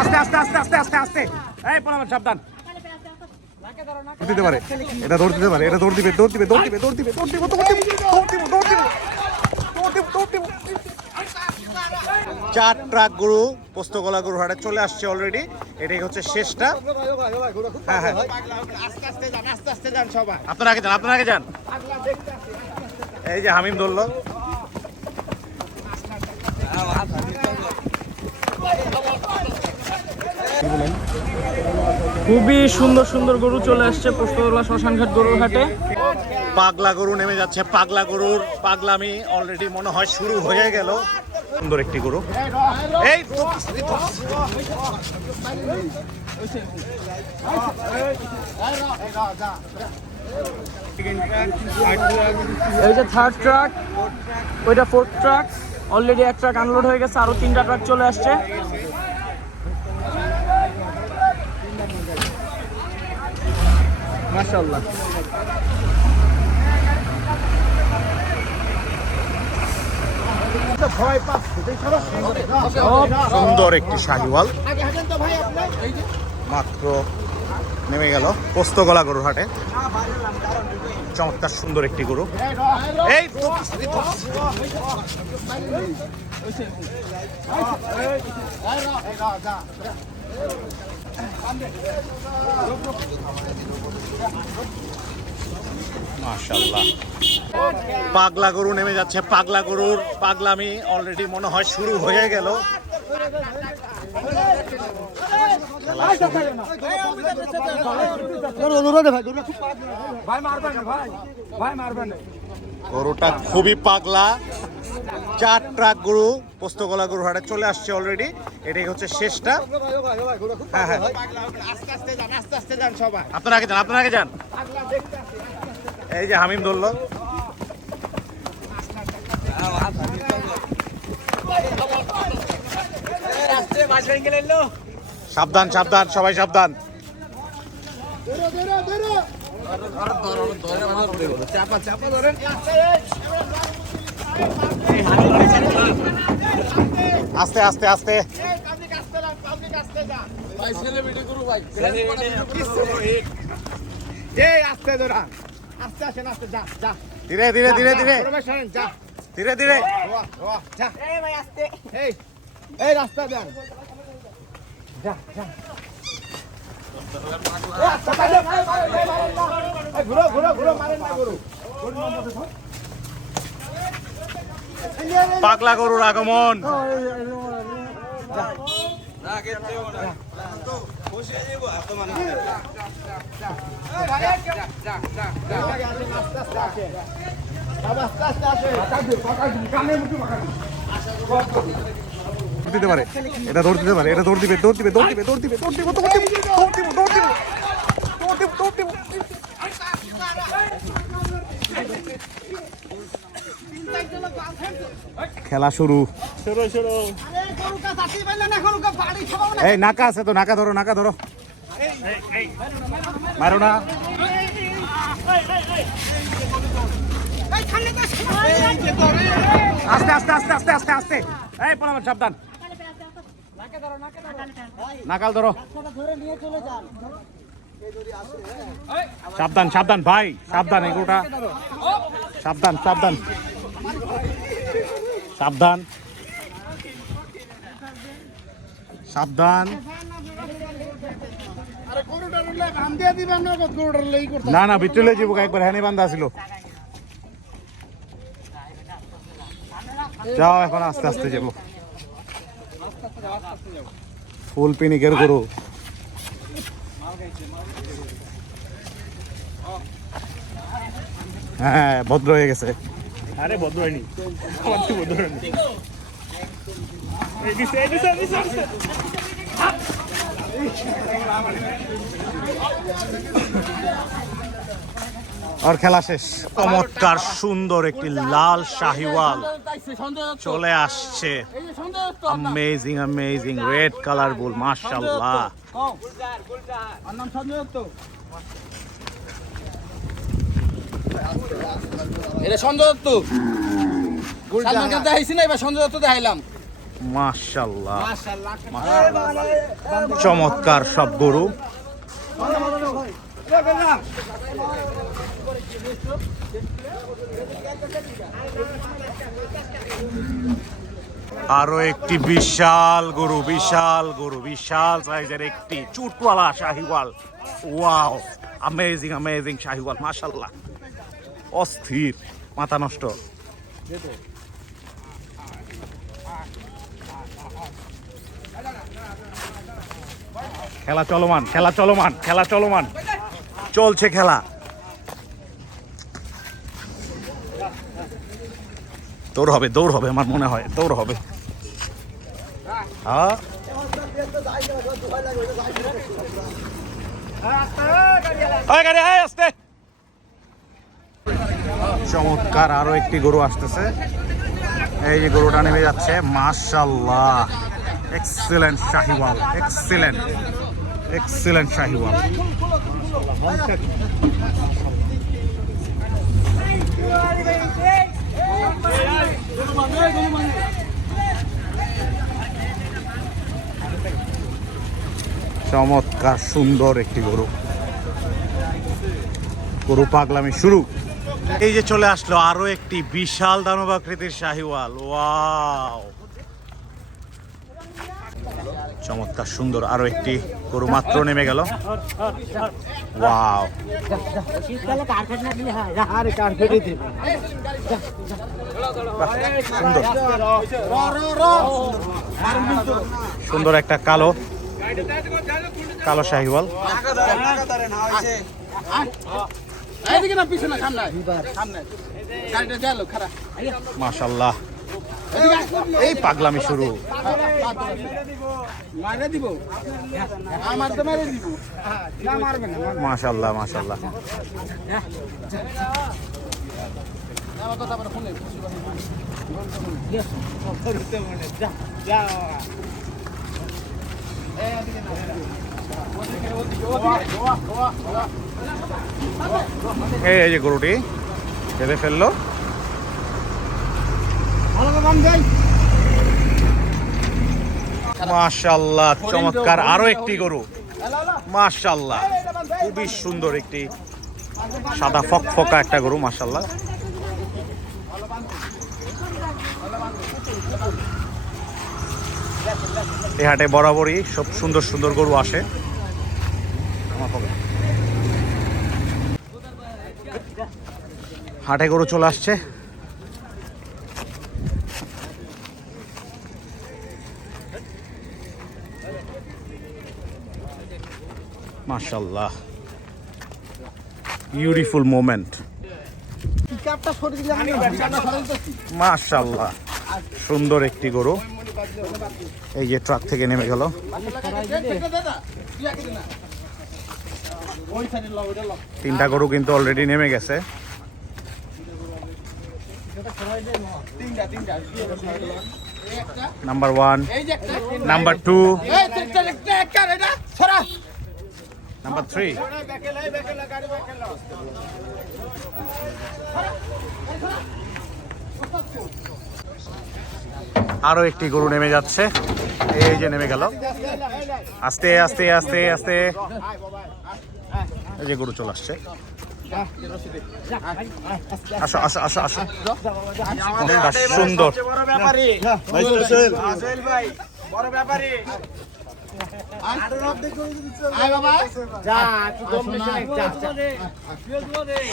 আস্তে আস্তে আস্তে আস্তে আস্তে আস্তে, এই পলাবেন, সাবধান। দিতে পারে, এটা দৌড় দিতে পারে, এটা দৌড় দিবে, দৌড় দিবে, দৌড় দিবে, দৌড় দিবে, দৌড় দিবে, দৌড় দিবে, দৌড় দিবে, দৌড় দিবে, দৌড় দিবে, দৌড় দিবে। 4 ট্রাক গরু পোস্তগোলা গরু হাটে চলে আসছে অলরেডি। এটাই হচ্ছে শেষটা। হ্যাঁ হ্যাঁ, আস্তে আস্তে যান, আস্তে আস্তে যান সবাই। আপনারা আগে যান, আপনারা আগে যান। এই যে হামিম ধরলো। খুবই সুন্দর সুন্দর গরু চলে আসছে পোস্তগোলা শ্মশানঘাট গরুর হাটে। পাগলা গরু নেমে যাচ্ছে। পাগলা গরুর পাগলামি অলরেডি মনে হয় শুরু হয়ে গেল। সুন্দর একটি গরু। এই এই যে 3rd ট্রাক, ওইটা 4th truck. Already 1 truck unload হয়ে গেছে, আরো 3টা ট্রাক চলে আসছে। মাশাআল্লাহ, সুন্দর একটি শাহিওয়াল মাত্র নেমে গেল পোস্তগোলা গরুর হাটে। চমৎকার সুন্দর একটি গরু। এই মাশাআল্লাহ, পাগলা গরু নেমে যাচ্ছে। পাগলা গরুর পাগলামি অলরেডি মনে হয় শুরু হয়ে গেল। গরুটা খুবই পাগলা। 4 ট্রাক গরু পোস্তগোলা গরু হাটে চলে আসছে অলরেডি। এটাই হচ্ছে শেষটা। হ্যাঁ হ্যাঁ, আস্তে আস্তে যান, আস্তে আস্তে যান সবাই। আপনারা আগে যান, আপনারা আগে যান। এই যে হামিম ধরলো। সাবধান সাবধান, সবাই সাবধান। আস্তে আস্তে আস্তে, ধীরে ধীরে ধীরে ধীরে ধীরে ধীরে, এই রাস্তা দেন। ঘুরো ঘুরো ঘুরো, মারেন না গরু। পাগলা গরুর আগমন। দিতে পারে, এটা দৌড় দিতে পারে, এটা দৌড় দিবে, দৌড় দিবে, দৌড় দিবে, দৌড় দিবে, দৌড় দিবে, দৌড় দিবে, দৌড় দিবে, দৌড় দিবে, দৌড় দিবে, দৌড় দিবে। খেলা শুরু। এই নাকা আছে তো, নাকা ধরো, নাকা ধরো, মারো না। আস্তে আস্তে আস্তে আস্তে আস্তে আস্তে, এই পলাবেন, সাবধান। নাকাল ধরো, সাবধান সাবধান ভাই, সাবধান। এগুলোটা সাবধান সাবধান সাবধান সাবধান। না না, ভিতরে যাবো, একবার হ্যানি বান্ধা ছিল। যাও, এখন আস্তে আস্তে যাবো। ফুল পিনিকের গরু। হ্যাঁ, ভদ্র হয়ে গেছে। আরে ভদ্র হয়নি, আমার তো ভদ্র হয়নি। আর খেলা শেষ। চমৎকার সুন্দর একটি লাল শাহিওয়াল চলে আসছে। অ্যামেজিং অ্যামেজিং, রেড কালার বুল, মাশাআল্লাহ। এটা সন্দেহ তো সালমানকে দেখাইছি না, এবার সঞ্জয় দত্ত দেখাইলাম। মাশাআল্লাহ, মাশাআল্লাহ। চমৎকার সব গরু। আরো একটি বিশাল গরু, বিশাল গরু, বিশাল সাইজের একটি চুটওয়ালা Sahiwal. Wow, amazing amazing Sahiwal, মাশাআল্লাহ, অস্থির, মাথা নষ্ট। খেলা চলমান, খেলা চলমান, খেলা চলমান, চলছে খেলা। দৌড় হবে, দৌড় হবে, আমার মনে হয় দৌড় হবে। হ্যাঁ, গাড়ি আয় আসতে। চমৎকার আরো একটি গরু আসতেছে। এই যে গরুটা নেমে যাচ্ছে, মাশাআল্লাহ, excellent Sahiwal, excellent, excellent Sahiwal. চমৎকার সুন্দর একটি গরু, গরু পাগলামি শুরু। এই যে চলে আসলো আরো একটি বিশাল দানব আকৃতির শাহিওয়াল। ওয়াও, চমৎকার সুন্দর আরো একটি গরু মাত্র নেমে গেল। ওয়াও, সুন্দর একটা কালো কালো শাহিওয়াল। মাশাআল্লাহ, এই পাগলামি শুরু। মাশাআল্লাহ, মাশাআল্লাহ, এই যে গরুটি বেঁধে ফেললো। মাশাআল্লাহ, চমৎকার আরো একটি গরু। মাশাআল্লাহ, খুবই সুন্দর একটি সাদা ফকফকা একটা গরু। মাশাআল্লাহ, এই হাটে বরাবরই সব সুন্দর সুন্দর গরু আসে। হাটে গরু চলে আসছে। মাশাআল্লাহ, বিউটিফুল মোমেন্ট। মাশাআল্লাহ, সুন্দর একটি গরু। এই যে ট্রাক থেকে নেমে গেল। তিনটা গরু কিন্তু অলরেডি নেমে গেছে। Number 1, number 2, number 3। আরো একটি গরু নেমে যাচ্ছে। এই যে নেমে গেল, আস্তে আস্তে আস্তে আস্তে। এই যে গরু চলে আসছে। আসো আসো আসো আসো, সুন্দর।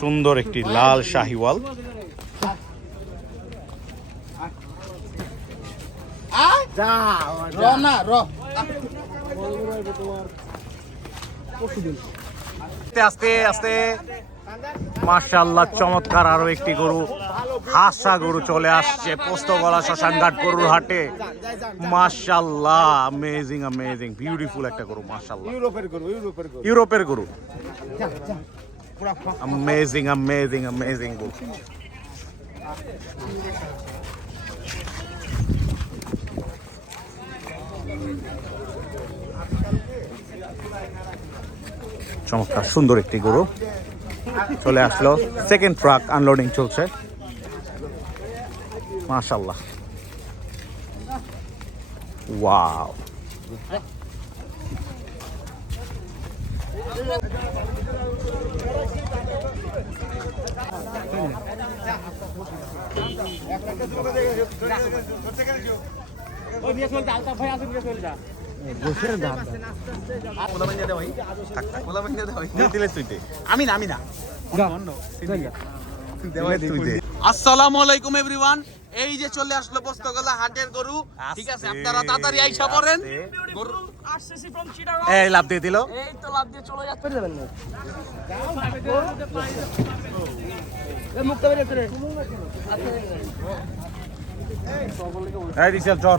সুন্দর একটি লাল শাহিওয়াল। আস্তে আস্তে। মাশাআল্লাহ, চমৎকার আরো একটি গরু, হাসা গরু চলে আসছে পোস্তগোলা শ্মশানঘাট গরুর হাটে। মাশাআল্লাহ, অ্যামেজিং অ্যামেজিং, বিউটিফুল একটা গরু। মাশাআল্লাহ, ইউরোপের গরু। অ্যামেজিং অ্যামেজিং অ্যামেজিং গরু। চমৎকার সুন্দর একটি গরু চলে আসলো। সেকেন্ড ট্রাক আনলোডিং চলছে। মাশাআল্লাহ, ওয়াও। আসসালামু আলাইকুম এভরিওয়ান। এই যে চলে আসলো পোস্তগোলা হাটের গরু, ঠিক আছে? আপনারা তাড়াতাড়ি আইসা পড়েন। গরু আসতেছি from চিটাগাং। এই লাভ দিয়ে দিল। এই তো লাভ দিয়ে চলে যাচ্ছে যাবেন না। এই মুখটা বের করে। এই রিসেল চর।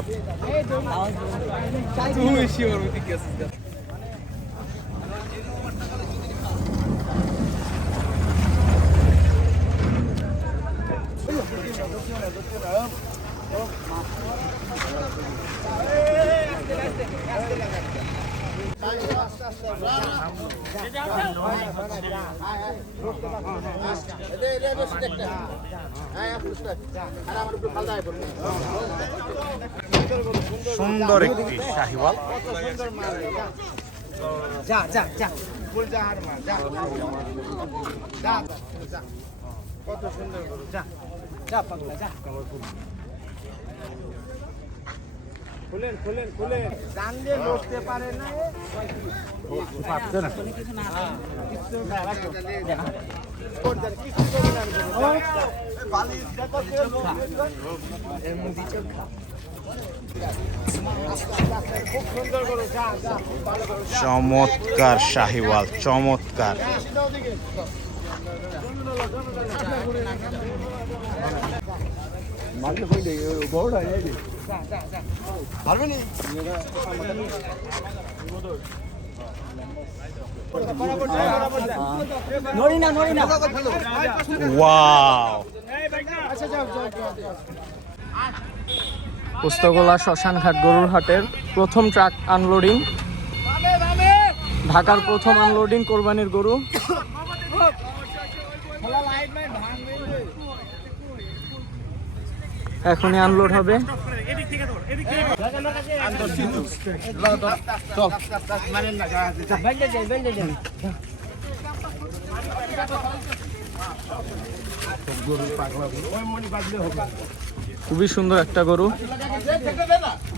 সুন্দর একটি শাহিওয়াল। চমৎকার শাহিওয়াল, চমৎকার। নড়ি না ওয়াও। পোস্তগোলা শ্মশানঘাট গরুর হাটের প্রথম ট্রাক আনলোডিং, ঢাকার প্রথম আনলোডিং কোরবানির গরু। এখনই আনলোড হবে। খুবই সুন্দর একটা গরু,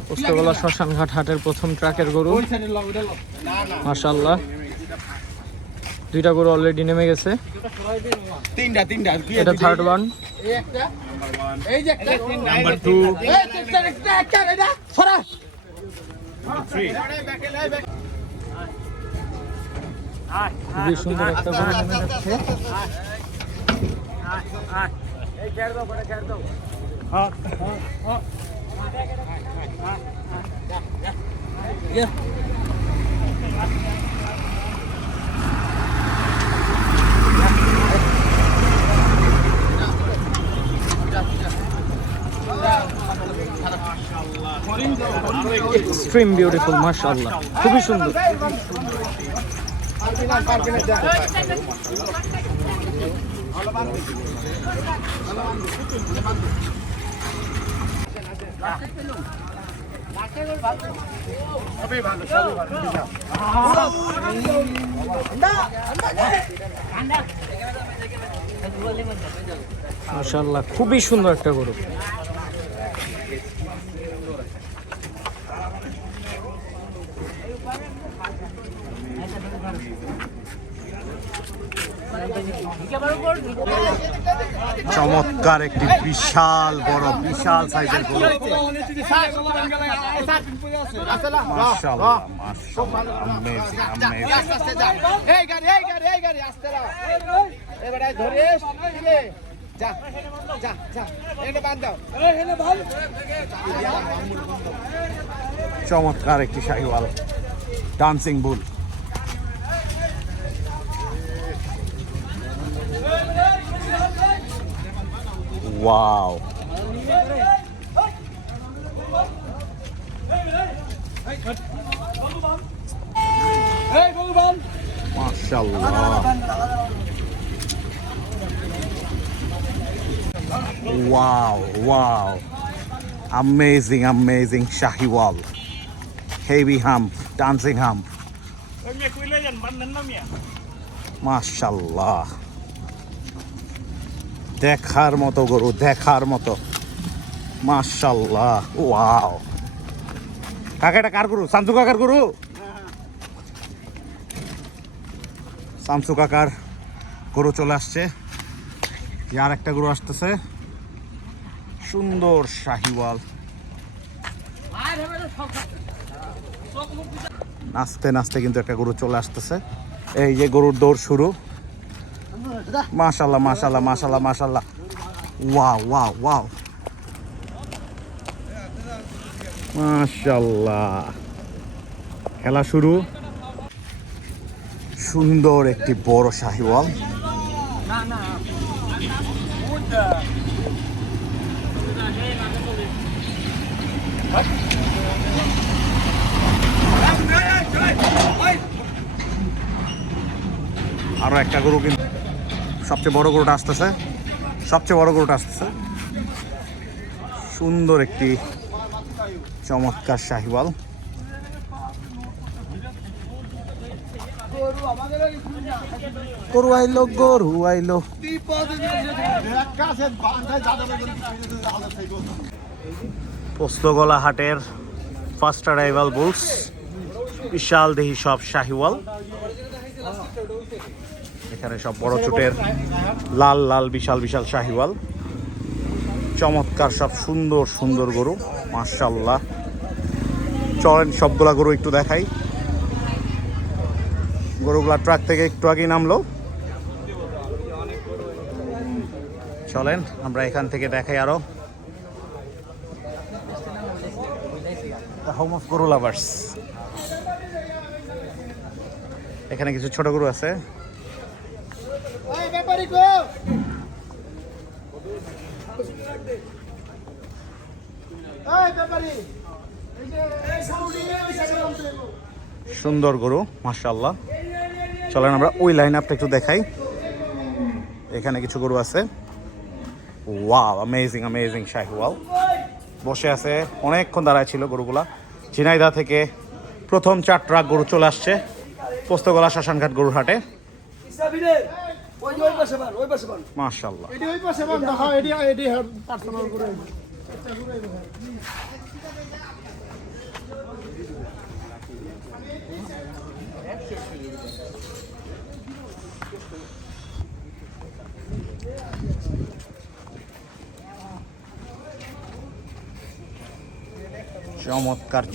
পোস্তগোলা শ্মশানঘাট হাটের প্রথম ট্রাকের গরু। মাশাআল্লাহ, দুইটা গরু অলরেডি নেমে গেছে। তিনটা এটা থার্ড ওয়ান। এই যে একটা নাম্বার 2, একটা এটা ছড়া 3। খুবই সুন্দর একটা গরু নেমে যাচ্ছে। এক্সট্রিম বিউটিফুল, মাশাআল্লাহ, খুবই সুন্দর। মাশাআল্লাহ, খুবই সুন্দর একটা গরু। চমৎকার একটি বিশাল বড়, বিশাল সাইজের গরু। মাশাআল্লাহ, মাশাআল্লাহ, অ্যামেজিং, অ্যামেজিং। এই গাড়ি আস্তে না এবারে ধরিস যা এটা বাঁধ দাও। চমৎকার একটি শাহিওয়াল, ডান্সিং বুল। ওয়াও, মাশাআল্লাহ, wow. Amazing Shahiwal. Heavy hump, dancing hump. মাশাআল্লাহ, দেখার মতো গরু, দেখার মতো। মাশাআল্লাহ, ওয়াও। কাকা এটা কার গরু? শামসু কাকার গরু? শামসু কাকার গরু চলে আসছে। আর একটা গরু আসতেছে, সুন্দর শাহিওয়াল। নাচতে নাচতে কিন্তু একটা গরু চলে আসতেছে। এই যে গরুর দৌড় শুরু। মাশাআল্লাহ মাশাআল্লাহ মাশাআল্লাহ মাশাআল্লাহ, ওয়াও মাশাআল্লাহ, খেলা শুরু। সুন্দর একটি বড় শাহিওয়াল। আরো একটা গরু, কিন্তু সবচেয়ে বড় গরুটা আসতেছে, সুন্দর একটি চমৎকার শাহিওয়াল। গরু আইলো। পোস্তগোলা হাটের ফার্স্ট অ্যারাইভাল বুলস, বিশাল দেহি সব শাহিওয়াল। এখানে সব বড় চুটের লাল বিশাল শাহিওয়াল। চমৎকার সব সুন্দর গরু, মাশাআল্লাহ। চলেন সবগুলা গরু একটু দেখাই। গরুগুলা ট্রাক থেকে একটু আগেই নামলো। চলেন আমরা এখান থেকে দেখাই আরো। হোম অফ গরু লাভার্স। এখানে কিছু ছোট গরু আছে। সুন্দর গরু, মাশাআল্লাহ। চলেন আমরা ওই লাইন আপটা একটু দেখাই। এখানে কিছু গরু আছে। Wow, amazing Sahiwal. বসে আছে, অনেকক্ষণ দাঁড়ায় ছিল গরুগুলা। ঝিনাইদহ থেকে প্রথম 4 ট্রাক গরু চলে আসছে পোস্তগোলা শ্মশানঘাট গরুর হাটে। মাশাআল্লাহ।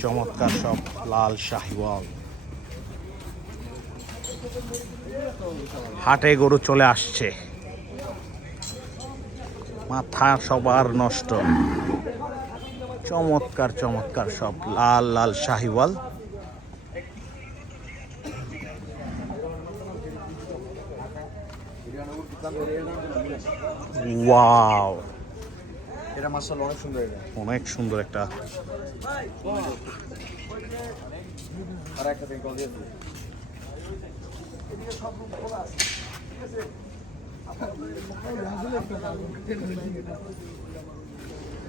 চমৎকার সব লাল শাহিওয়াল। হাটে গরু চলে আসছে, মাথা সবার নষ্ট। চমৎকার সব লাল শাহিওয়াল। ওয়াও, এটা মাশাআল্লাহ অনেক সুন্দর একটা।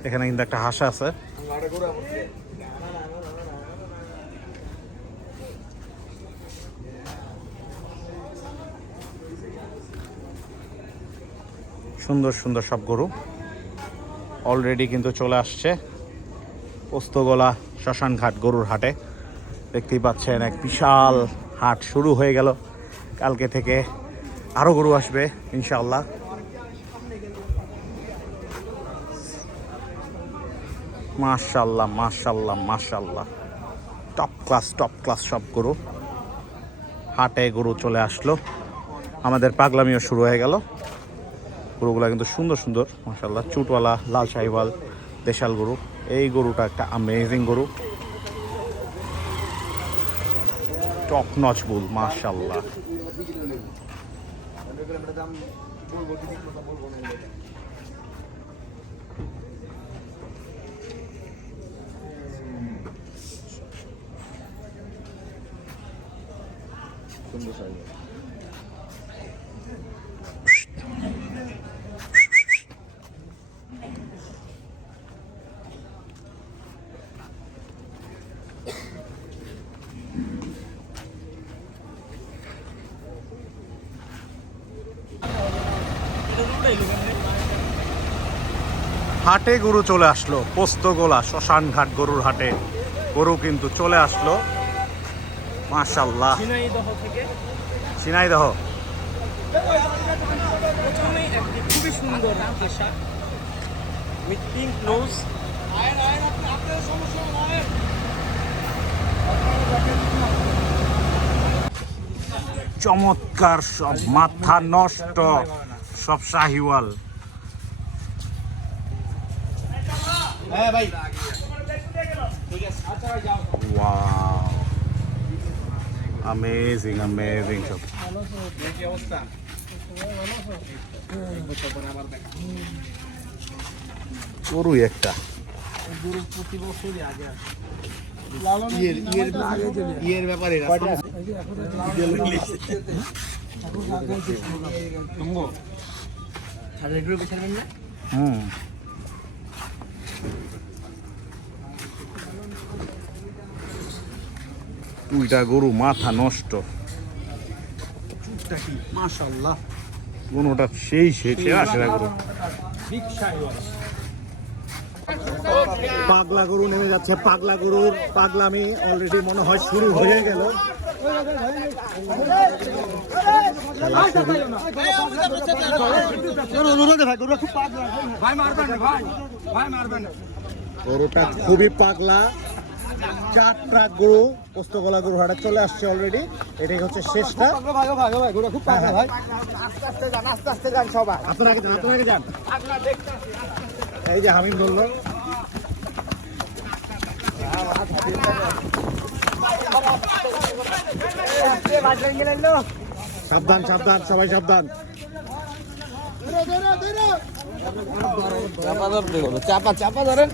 এখানে কিন্তু একটা হাঁস আছে। সুন্দর সব গরু অলরেডি কিন্তু চলে আসছে পোস্তগোলা শ্মশানঘাট গরুর হাটে। দেখতেই পাচ্ছেন এক বিশাল হাট শুরু হয়ে গেল। কালকে থেকে আরো গরু আসবে ইনশাআল্লাহ। মাশাআল্লাহ, টপ ক্লাস সব গরু। হাটে গরু চলে আসলো, আমাদের পাগলামিও শুরু হয়ে গেল। গরুগুলা কিন্তু সুন্দর মাশাআল্লাহ। চুটওয়ালা লাল শাহিওয়াল দেশাল গরু। এই গরুটা একটা অ্যামেজিং গরু, টপ নচ বুল, মাশাআল্লাহ। হাটে গরু চলে আসলো, পোস্তগোলা শ্মশানঘাট গরুর হাটে গরু কিন্তু চলে আসলো। মাশাআল্লাহ, ঝিনাইদহ থেকে ঝিনাইদহ। প্রথমেই একটি খুবই সুন্দর আশা উইথ পিঙ্ক নোজ। চমৎকার সব, মাথা নষ্ট সব শাহিওয়াল। ওয়াও, অ্যামেজিং অ্যামেজিং সব। গরু একটা প্রতি বছরই আগে আসে। ইয়ের ব্যাপারে হুম, দুইটা গরু মাথা নষ্ট। মাশাআল্লাহ। কোনোটা সেই শেষে আসে না গরু। পাগলা গরু নেমে যাচ্ছে, পাগলা গরুর পাগলামি অলরেডি মনে হয় শুরু হয়ে গেল। গরুটা খুবই পাগলা। 4 ট্রাক গরু পোস্তগোলা গরু হাটে চলে আসছে অলরেডি। এটাই হচ্ছে শেষটা। আপনারা আগে যান। এই যে হামিদ বললো সাবধান সাবধান, সবাই সাবধান। চাপা ধরেন।